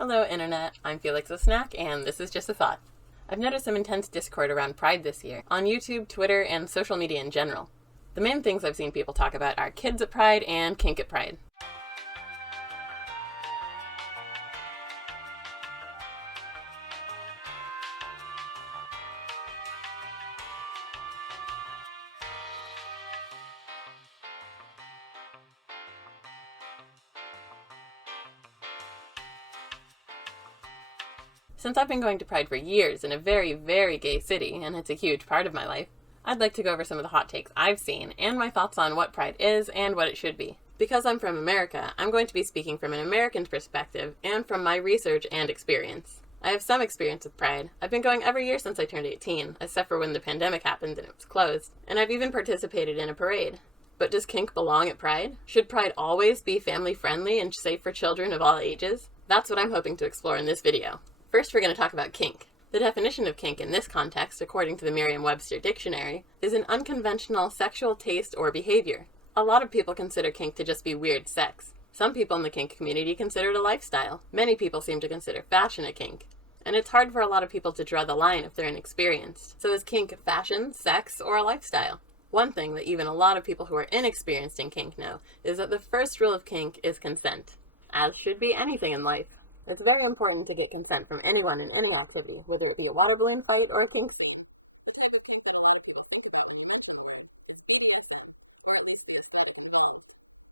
Hello, Internet. I'm Felix the Snack, and this is Just a Thought. I've noticed some intense discord around Pride this year, on YouTube, Twitter, and social media in general. The main things I've seen people talk about are kids at Pride and kink at Pride. Since I've been going to Pride for years in a very, very gay city, and it's a huge part of my life, I'd like to go over some of the hot takes I've seen and my thoughts on what Pride is and what it should be. Because I'm from America, I'm going to be speaking from an American perspective and from my research and experience. I have some experience with Pride. I've been going every year since I turned 18, except for when the pandemic happened and it was closed, and I've even participated in a parade. But does kink belong at Pride? Should Pride always be family-friendly and safe for children of all ages? That's what I'm hoping to explore in this video. First, we're going to talk about kink. The definition of kink in this context, according to the Merriam-Webster dictionary, is an unconventional sexual taste or behavior. A lot of people consider kink to just be weird sex. Some people in the kink community consider it a lifestyle. Many people seem to consider fashion a kink. And it's hard for a lot of people to draw the line if they're inexperienced. So is kink fashion, sex, or a lifestyle? One thing that even a lot of people who are inexperienced in kink know is that the first rule of kink is consent, as should be anything in life. It's very important to get consent from anyone in any activity, whether it be a water balloon fight or a kink stand. The type of kink that a lot of people think about when you mention the word, or at least they're more than held.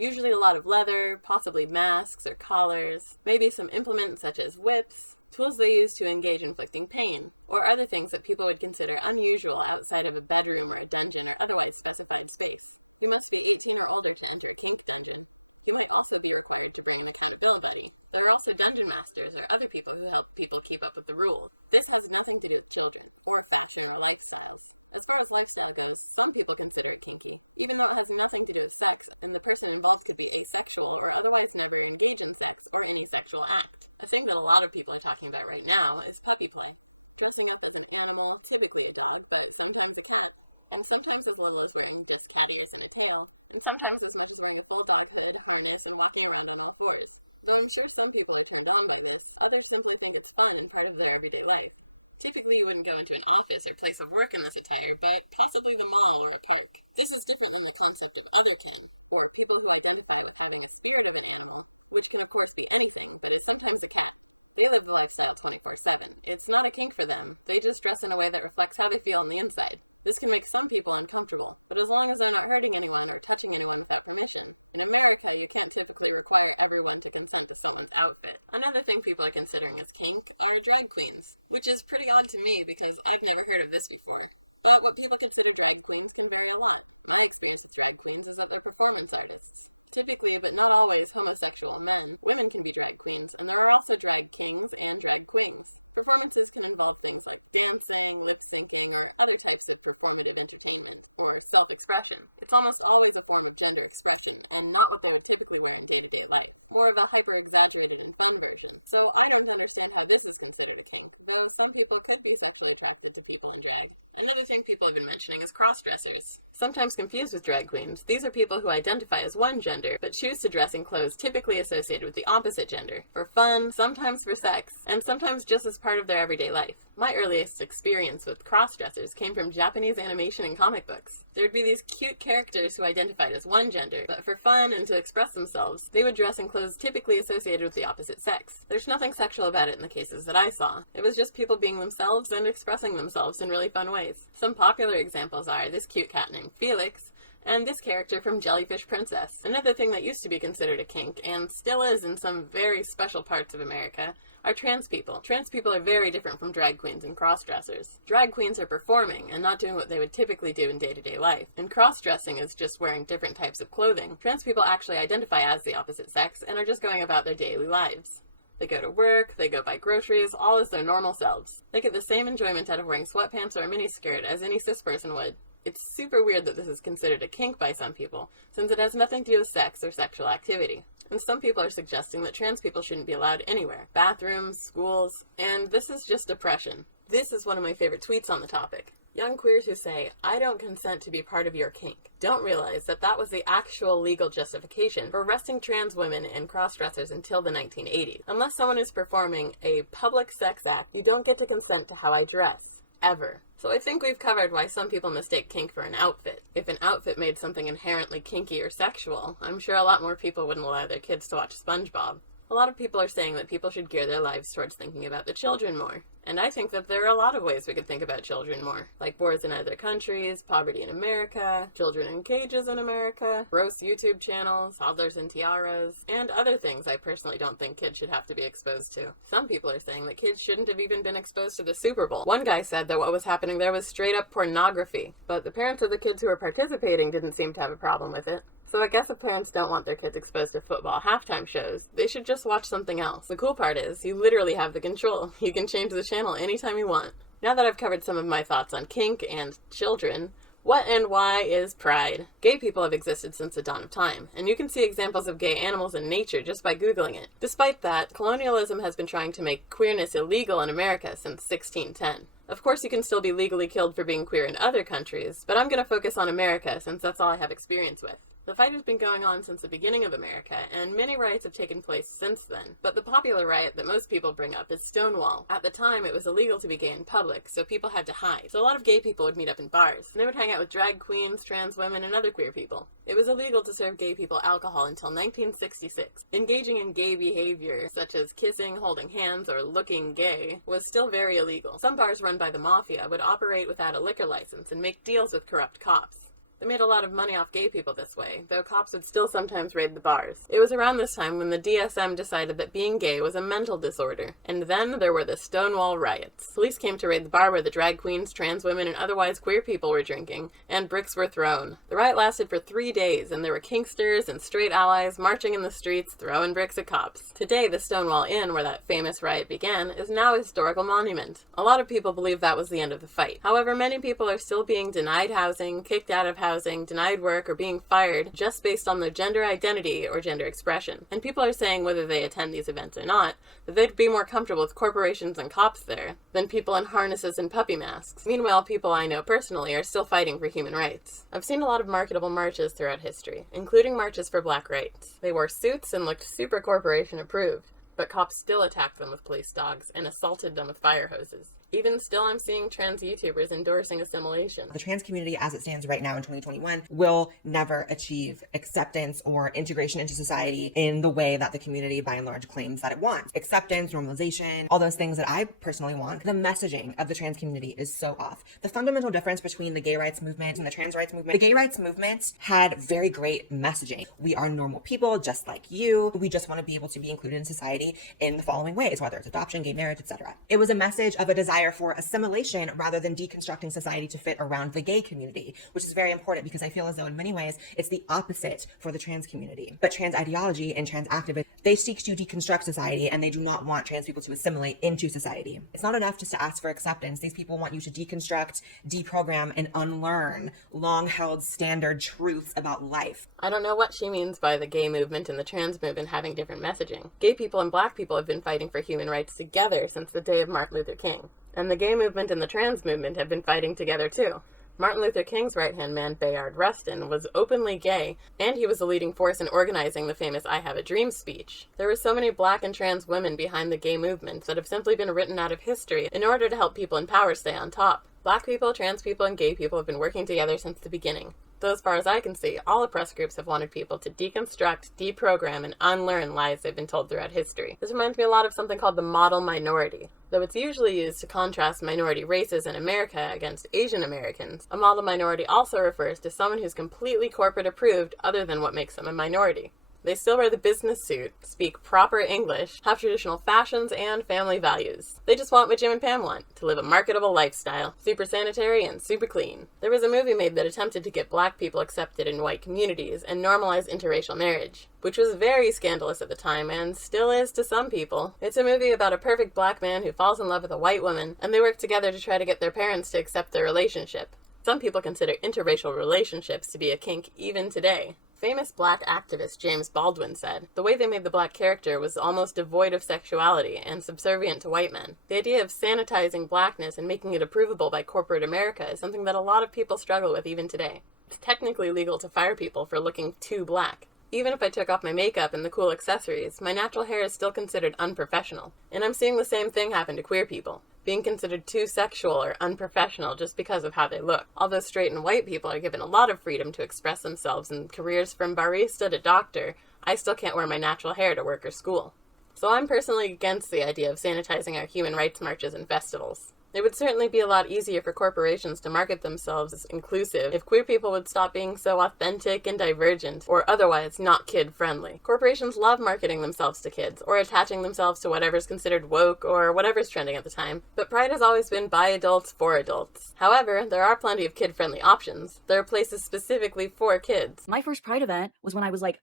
These are like weather, possibly masks, collars, even some different such as slips, should be used to engage in pain, or other things that people are considered unusual outside of a bedroom or a dungeon or otherwise specified space. You must be 18 or older to enter a kink dungeon. You might also be required to bring a accountability buddy. There are also dungeon masters or other people who help people keep up with the rules. This has nothing to do with children or sex in their lifestyle. As far as lifestyle goes, some people consider it kinky, even though it has nothing to do with sex, and the person involved could be asexual or otherwise never engage in sex or any sexual act. A thing that a lot of people are talking about right now is puppy play. Dressing up as an animal, typically a dog, but sometimes a cat. And sometimes as little as wearing just cat ears and a tail. And sometimes as much as wearing a full dog hood, harness, and walking around on all fours. Though I'm sure some people are turned on by this, others simply think it's fun and part of their everyday life. Typically you wouldn't go into an office or place of work in this attire, but possibly the mall or a park. This is different than the concept of otherkin, or people who identify with having a spirit of an animal, which can of course be anything, but is sometimes a cat. They live the lifestyle 24/7. It's not a kink for them. They just dress in a way that reflects how they feel on the inside. This can make some people uncomfortable, but as long as they're not hurting anyone or touching anyone without permission. In America, you can't typically require everyone to consent to someone's outfit. Another thing people are considering as kink are drag queens, which is pretty odd to me because I've never heard of this before. But what people consider drag queens can vary a lot. My experience with drag queens is that they're performance artists. Typically, but not always, homosexual men. Women can be drag queens, and there are also drag kings and drag queens. Performances can involve things like dancing, lip-syncing, or other types of performative entertainment, or self-expression. It's almost always a form of gender expression, and not what they would typically wear in day-to-day life. More of a hyper-exaggerated and fun version. So I don't understand how this is considered a kink, though some people could be sexually attracted to people in drag. Another thing people have been mentioning is cross-dressers. Sometimes confused with drag queens, these are people who identify as one gender, but choose to dress in clothes typically associated with the opposite gender, for fun, sometimes for sex, and sometimes just as part of their everyday life. My earliest experience with cross-dressers came from Japanese animation and comic books. There would be these cute characters who identified as one gender, but for fun and to express themselves, they would dress in clothes typically associated with the opposite sex. There's nothing sexual about it in the cases that I saw. It was just people being themselves and expressing themselves in really fun ways. Some popular examples are this cute cat named Felix, and this character from Jellyfish Princess. Another thing that used to be considered a kink, and still is in some very special parts of America, are trans people. Trans people are very different from drag queens and cross-dressers. Drag queens are performing and not doing what they would typically do in day-to-day life. And cross-dressing is just wearing different types of clothing. Trans people actually identify as the opposite sex and are just going about their daily lives. They go to work, they go buy groceries, all as their normal selves. They get the same enjoyment out of wearing sweatpants or a miniskirt as any cis person would. It's super weird that this is considered a kink by some people, since it has nothing to do with sex or sexual activity. And some people are suggesting that trans people shouldn't be allowed anywhere. Bathrooms, schools, and this is just oppression. This is one of my favorite tweets on the topic. Young queers who say, "I don't consent to be part of your kink," don't realize that that was the actual legal justification for arresting trans women and cross-dressers until the 1980s. Unless someone is performing a public sex act, you don't get to consent to how I dress. Ever. So I think we've covered why some people mistake kink for an outfit. If an outfit made something inherently kinky or sexual, I'm sure a lot more people wouldn't allow their kids to watch SpongeBob. A lot of people are saying that people should gear their lives towards thinking about the children more. And I think that there are a lot of ways we could think about children more. Like wars in other countries, poverty in America, children in cages in America, gross YouTube channels, toddlers and tiaras, and other things I personally don't think kids should have to be exposed to. Some people are saying that kids shouldn't have even been exposed to the Super Bowl. One guy said that what was happening there was straight up pornography, but the parents of the kids who were participating didn't seem to have a problem with it. So I guess if parents don't want their kids exposed to football halftime shows, they should just watch something else. The cool part is, you literally have the control. You can change the channel anytime you want. Now that I've covered some of my thoughts on kink and children, what and why is pride? Gay people have existed since the dawn of time, and you can see examples of gay animals in nature just by Googling it. Despite that, colonialism has been trying to make queerness illegal in America since 1610. Of course, you can still be legally killed for being queer in other countries, but I'm going to focus on America since that's all I have experience with. The fight has been going on since the beginning of America, and many riots have taken place since then. But the popular riot that most people bring up is Stonewall. At the time, it was illegal to be gay in public, so people had to hide. So a lot of gay people would meet up in bars, and they would hang out with drag queens, trans women, and other queer people. It was illegal to serve gay people alcohol until 1966. Engaging in gay behavior, such as kissing, holding hands, or looking gay, was still very illegal. Some bars run by the mafia would operate without a liquor license and make deals with corrupt cops. They made a lot of money off gay people this way, though cops would still sometimes raid the bars. It was around this time when the DSM decided that being gay was a mental disorder, and then there were the Stonewall riots. Police came to raid the bar where the drag queens, trans women, and otherwise queer people were drinking, and bricks were thrown. The riot lasted for 3 days, and there were kinksters and straight allies marching in the streets, throwing bricks at cops. Today, the Stonewall Inn, where that famous riot began, is now a historical monument. A lot of people believe that was the end of the fight. However, many people are still being denied housing, kicked out of housing, denied work, or being fired just based on their gender identity or gender expression. And people are saying, whether they attend these events or not, that they'd be more comfortable with corporations and cops there than people in harnesses and puppy masks. Meanwhile, people I know personally are still fighting for human rights. I've seen a lot of marketable marches throughout history, including marches for black rights. They wore suits and looked super corporation approved, but cops still attacked them with police dogs and assaulted them with fire hoses. Even still, I'm seeing trans YouTubers endorsing assimilation. The trans community, as it stands right now in 2021, will never achieve acceptance or integration into society in the way that the community, by and large, claims that it wants. Acceptance, normalization, all those things that I personally want. The messaging of the trans community is so off. The fundamental difference between the gay rights movement and the trans rights movement, the gay rights movement had very great messaging. We are normal people, just like you. We just want to be able to be included in society in the following ways, whether it's adoption, gay marriage, etc. It was a message of a desire for assimilation rather than deconstructing society to fit around the gay community, which is very important because I feel as though in many ways it's the opposite for the trans community. But trans ideology and trans activists, they seek to deconstruct society and they do not want trans people to assimilate into society. It's not enough just to ask for acceptance. These people want you to deconstruct, deprogram, and unlearn long-held standard truths about life. I don't know what she means by the gay movement and the trans movement having different messaging. Gay people and black people have been fighting for human rights together since the day of Martin Luther King. And the gay movement and the trans movement have been fighting together too. Martin Luther King's right-hand man, Bayard Rustin, was openly gay, and he was a leading force in organizing the famous I Have a Dream speech. There were so many black and trans women behind the gay movement that have simply been written out of history in order to help people in power stay on top. Black people, trans people, and gay people have been working together since the beginning. Though as far as I can see, all oppressed groups have wanted people to deconstruct, deprogram, and unlearn lies they've been told throughout history. This reminds me a lot of something called the model minority. Though it's usually used to contrast minority races in America against Asian Americans, a model minority also refers to someone who's completely corporate approved other than what makes them a minority. They still wear the business suit, speak proper English, have traditional fashions and family values. They just want what Jim and Pam want, to live a marketable lifestyle, super sanitary and super clean. There was a movie made that attempted to get black people accepted in white communities and normalize interracial marriage, which was very scandalous at the time and still is to some people. It's a movie about a perfect black man who falls in love with a white woman, and they work together to try to get their parents to accept their relationship. Some people consider interracial relationships to be a kink even today. Famous black activist James Baldwin said, "The way they made the black character was almost devoid of sexuality and subservient to white men. The idea of sanitizing blackness and making it approvable by corporate America is something that a lot of people struggle with even today. It's technically legal to fire people for looking too black. Even if I took off my makeup and the cool accessories, my natural hair is still considered unprofessional. And I'm seeing the same thing happen to queer people, being considered too sexual or unprofessional just because of how they look. Although straight and white people are given a lot of freedom to express themselves in careers from barista to doctor, I still can't wear my natural hair to work or school." So I'm personally against the idea of sanitizing our human rights marches and festivals. It would certainly be a lot easier for corporations to market themselves as inclusive if queer people would stop being so authentic and divergent, or otherwise not kid-friendly. Corporations love marketing themselves to kids, or attaching themselves to whatever's considered woke, or whatever's trending at the time, but Pride has always been by adults for adults. However, there are plenty of kid-friendly options. There are places specifically for kids. My first Pride event was when I was like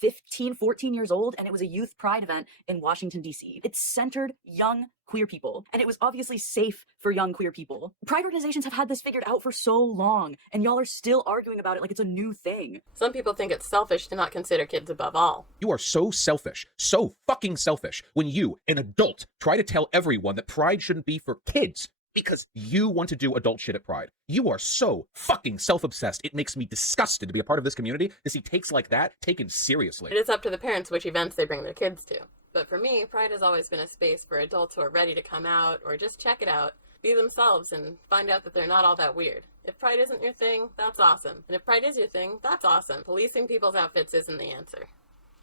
15, 14 years old, and it was a youth pride event in Washington, D.C. It centered young queer people, and it was obviously safe for young queer people. Pride organizations have had this figured out for so long, and y'all are still arguing about it like it's a new thing. Some people think it's selfish to not consider kids above all. You are so selfish, so fucking selfish, when you, an adult, try to tell everyone that Pride shouldn't be for kids because you want to do adult shit at Pride. You are so fucking self-obsessed. It makes me disgusted to be a part of this community to see takes like that taken seriously. It is up to the parents which events they bring their kids to. But for me, Pride has always been a space for adults who are ready to come out or just check it out, be themselves, and find out that they're not all that weird. If Pride isn't your thing, that's awesome. And if Pride is your thing, that's awesome. Policing people's outfits isn't the answer.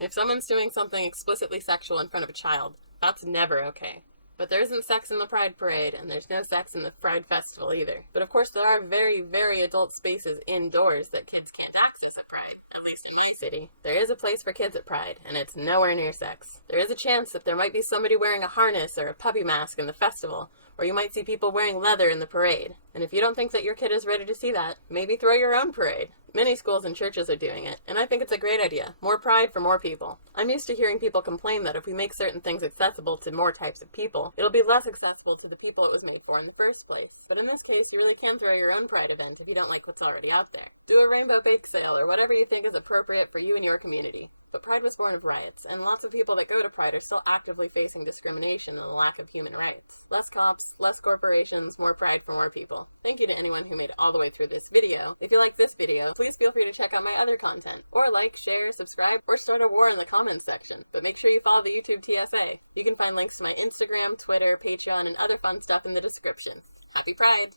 If someone's doing something explicitly sexual in front of a child, that's never okay. But there isn't sex in the Pride Parade, and there's no sex in the Pride Festival either. But of course, there are very, very adult spaces indoors that kids can't access at Pride, at least in my city. There is a place for kids at Pride, and it's nowhere near sex. There is a chance that there might be somebody wearing a harness or a puppy mask in the festival, or you might see people wearing leather in the parade. And if you don't think that your kid is ready to see that, maybe throw your own parade. Many schools and churches are doing it, and I think it's a great idea. More pride for more people. I'm used to hearing people complain that if we make certain things accessible to more types of people, it'll be less accessible to the people it was made for in the first place. But in this case, you really can throw your own Pride event if you don't like what's already out there. Do a rainbow bake sale or whatever you think is appropriate for you and your community. But Pride was born of riots, and lots of people that go to Pride are still actively facing discrimination and a lack of human rights. Less cops, less corporations, more pride for more people. Thank you to anyone who made it all the way through this video. If you like this video, please feel free to check out my other content, or like, share, subscribe, or start a war in the comments section. But make sure you follow the YouTube TSA. You can find links to my Instagram, Twitter, Patreon, and other fun stuff in the description. Happy Pride!